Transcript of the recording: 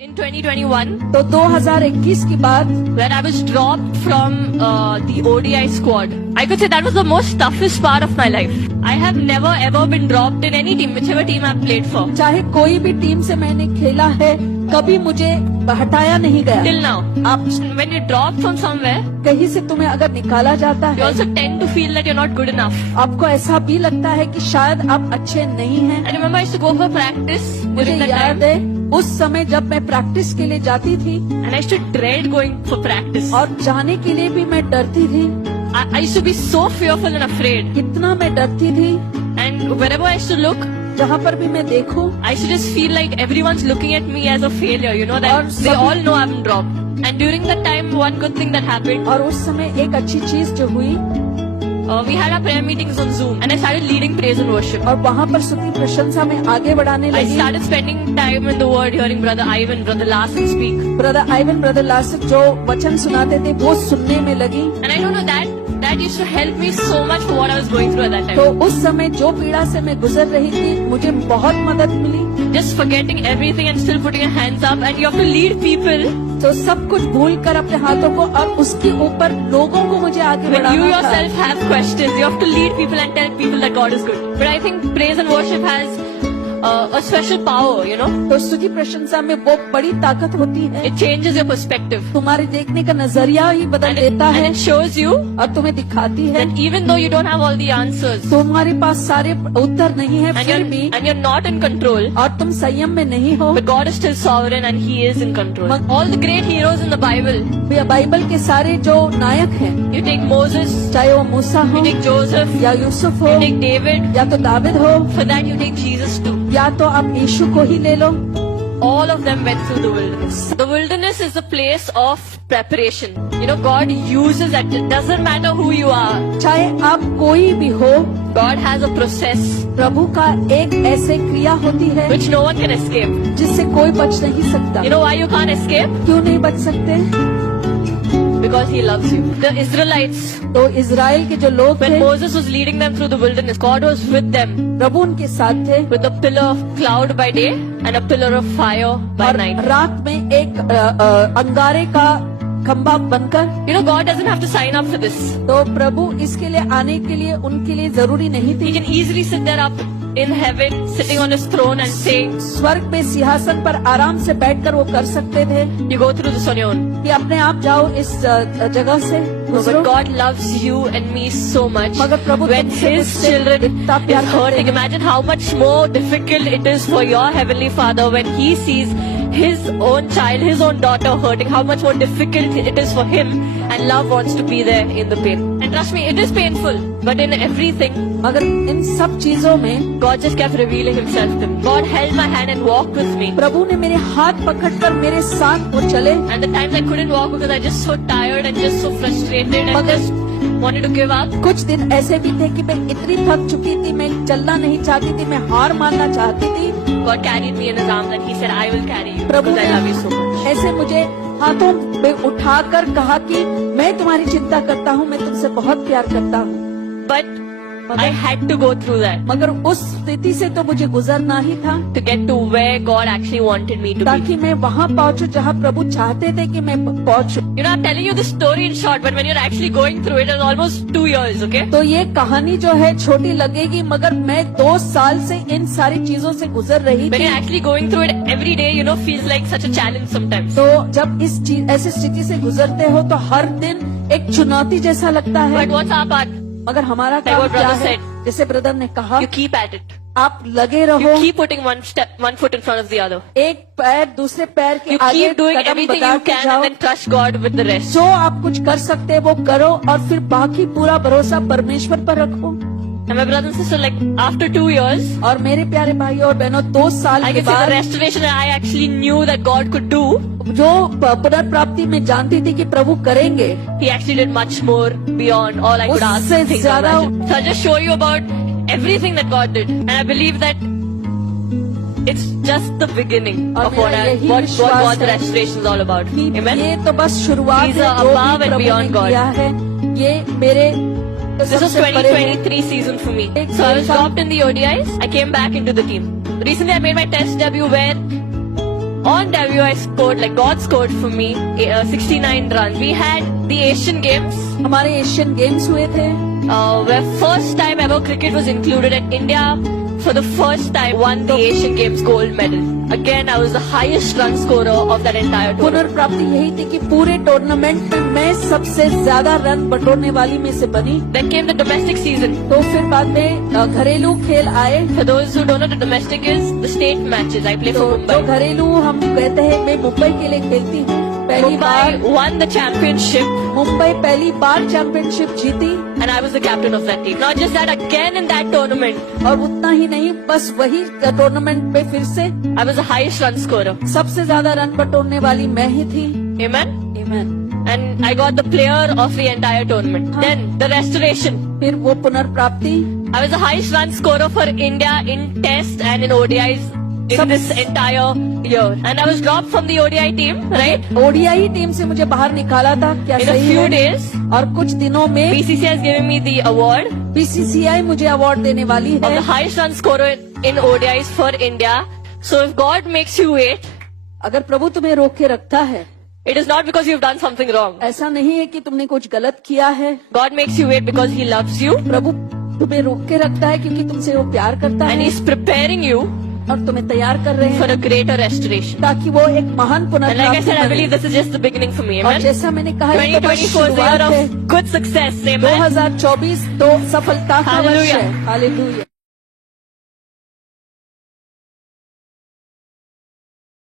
In 2021, तो 2021 की बात when I was dropped from the ODI squad, I could say that was the most toughest part of my life. I have never ever been dropped in any team, whichever team I've played for. चाहे कोई भी team से मैंने खेला है, कभी मुझे हटाया नहीं गया। Till now, आप when you're dropped from somewhere, कहीं से तुम्हें अगर निकाला जाता you है, also tend to feel that you're not good enough. आपको ऐसा भी लगता है कि शायद आप अच्छे नहीं हैं। I remember I used to go for practice मुझे during that याद time, है उस समय जब मैं प्रैक्टिस के लिए जाती थी and I used to dread going for practice. और जाने के लिए भी मैं डरती थी, I used to be so fearful and afraid. कितना मैं डरती थी। And wherever I used to look, जहाँ पर भी मैं देखूं, I used to just feel like everyone's looking at me as a failure, you know, that और they सभी- all know I'm dropped. And during that time, one good thing that happened, और उस समय एक अच्छी चीज जो हुई, we had our prayer meetings on Zoom, and I started leading praise and worship. और वहाँ पर स्तुति प्रशंसा में आगे बढ़ाने I लगी। started spending time in the Word, hearing Brother Ivan, Brother Larson speak. Brother Ivan, brother LASIK जो वचन सुनाते थे वो सुनने में लगी। And I don't know, that used to help me so much for what I was going through at that तो time. उस समय जो पीड़ा से मैं गुजर रही थी, मुझे बहुत मदद मिली। Just forgetting everything and still putting your hands up, and you have to lead people तो सब कुछ भूल कर अपने हाथों को और उसके ऊपर लोगों को मुझे आगे when you बढ़ाना था। yourself have questions. You have to lead people and tell people that God is good. But I think praise and worship has a special power, you know. तो स्तुति प्रशंसा में वो बड़ी ताकत होती है, It changes your perspective. तुम्हारे देखने का नजरिया ही बदल देता And है it shows you और तुम्हें दिखाती है that even though you don't have all the answers, तुम्हारे पास सारे उत्तर नहीं है, फिर भी and you're not in control, और तुम संयम में नहीं हो। but God is still sovereign and He is in control. All the great heroes in the Bible, Bible के सारे जो नायक हैं, you take Moses, चाहे वो मूसा हो you take Joseph, या यूसुफ हो you take David, या तो दाविद हो for that you take Jesus too. या तो आप यीशु को ही ले लो। All of them went through the wilderness. The wilderness is a place of preparation. You know, God uses it. It doesn't matter who you are. चाहे आप कोई भी हो, God has a process प्रभु का एक ऐसे क्रिया होती है which no one can escape. जिससे कोई बच नहीं सकता। You know why you can't escape? क्यों नहीं बच सकते? Because He loves you. The Israelites, तो इज़राइल के जो लोग when थे, Moses was leading them through the wilderness, God was with them प्रभु उनके साथ थे with a pillar of cloud by day and a pillar of fire by और night. रात में एक अंगारे का खंभा बनकर। You know, God doesn't have to sign up for this. तो प्रभु इसके लिए आने के लिए उनके लिए जरूरी नहीं He थी। can easily sit there up in heaven, sitting on His throne and saying, स्वर्ग में सिंहासन पर आराम से बैठकर वो कर सकते थे you go through this on your own. कि अपने आप जाओ इस जगह से No, गुजरो। but God loves you and me so much. मगर प्रभु When तुमसे His मुझसे children इतना is प्यार करते hurting, हैं। imagine how much more difficult it is for your Heavenly Father when He sees His own child, His own daughter hurting, how much more difficult it is for Him, and love wants to be there in the pain. And trust me, it is painful, but in everything, मगर इन सब चीजों में God just kept revealing Himself to me. God held my hand and walked with me. प्रभु ने मेरे हाथ पकड़कर मेरे साथ वो चले। And the times I couldn't walk because I just so tired and just so frustrated and मगर just wanted to give up. कुछ दिन ऐसे भी थे कि मैं इतनी थक चुकी थी, मैं चलना नहीं चाहती थी, मैं हार मानना चाहती थी। God carried me in His arms and He said, I will carry you Prabhu because I love you so ने much. ऐसे मुझे हाथों में उठाकर कहा कि मैं तुम्हारी चिंता करता हूँ, मैं तुमसे बहुत प्यार करता हूँ। But I had to go through that मगर उस स्थिति से तो मुझे गुजरना ही था to get to where God actually wanted me to be. ताकि मैं वहाँ पहुँचूं जहाँ प्रभु चाहते थे कि मैं पहुँचूं। You know, I'm telling you the story in short, but when you're actually going through it, it's almost 2 years, okay? तो ये कहानी जो है छोटी लगेगी, मगर मैं 2 साल से इन सारी चीजों से गुजर रही When थी। you're actually going through it every day, you know, feels like such a challenge sometimes. तो जब ऐसी स्थिति से गुजरते हो तो हर दिन एक चुनौती जैसा लगता है। But what's our part? मगर हमारा Like काम what क्या brother है? said. जैसे ब्रदर ने कहा, You keep at it. आप लगे You रहो, keep putting one foot in front of the other. एक पैर दूसरे पैर के You आगे keep doing Kadam everything you बढ़ाते can जाओ। and then trust God with the rest. जो आप कुछ कर सकते हैं वो करो और फिर बाकी पूरा भरोसा परमेश्वर पर रखो। And my brother and sister, like, after 2 years, और मेरे प्यारे भाइयों और बहनों, 2 साल I के can say the बाद restoration that I actually knew that God could do, जो पुनर्प्राप्ति में जानती थी कि प्रभु करेंगे, He actually did much more beyond all I could ask, उससे think, or ज़्यादा- imagine. So I'll just show you about everything that God did. And I believe that it's just the beginning और of what मेरा यही God's विश्वास है restoration is all about. कि Amen? ये तो बस शुरुआत These है are जो above भी and प्रभु beyond ने God. किया है। ये मेरे This was सबसे बड़े हैं। 2023 season for me. So I was dropped in the ODIs. I came back into the team. Recently I made my test debut where On debut, I scored, like God scored for me, 69 runs. We had the Asian Games, हमारे Asian games हुए थे where first time ever cricket was included, and India for the first time won the Asian Games gold medal. Again, I was the highest run scorer of that entire tournament. पुनर्प्राप्ति यही थी कि पूरे tournament में मैं सबसे ज्यादा run बटोरने वाली में से बनी। Then came the domestic season. तो फिर बाद में घरेलू खेल आए। For those who don't know, the domestic is the state matches. I play तो for जो Mumbai. घरेलू हम कहते हैं मैं मुंबई के लिए खेलती हूँ। पहली बार Mumbai won the championship, Mumbai पहली बार चैंपियनशिप जीती and I was the captain of that team. Not just that, again in that tournament, और उतना ही नहीं बस वही टूर्नामेंट पे फिर से I was the highest run scorer. सबसे ज्यादा रन बटोरने वाली मैं ही थी। Amen. Amen. And I got the player of the entire tournament. Then the restoration. फिर वो पुनर्प्राप्ति I was the highest run scorer for India in Test and in ODIs in this entire year. And I was dropped from the ODI team, right? ODI team से मुझे बाहर निकाला था क्या In a सही few है? days, और कुछ दिनों में BCCI has given me the award BCCI मुझे अवार्ड देने वाली of है the highest run scorer in ODIs for India. So if God makes you wait, अगर प्रभु तुम्हें रोक के रखता है it is not because you've done something wrong. ऐसा नहीं है कि तुमने कुछ गलत किया है। God makes you wait because He loves you प्रभु तुम्हें रोक के रखता है क्योंकि तुमसे वो प्यार करता and है He's preparing you और तुम्हें तैयार कर रहे for हैं a greater restoration. ताकि वो एक महान And like I पुनर्प्राप्ति said, I बने। believe this is just the beginning for me. और Amen. जैसा मैंने कहा ये तो बस 2024 is the शुरुआत year है। of good success. Amen. 2024 तो सफलता का वर्ष Hallelujah. है। हालेलुया।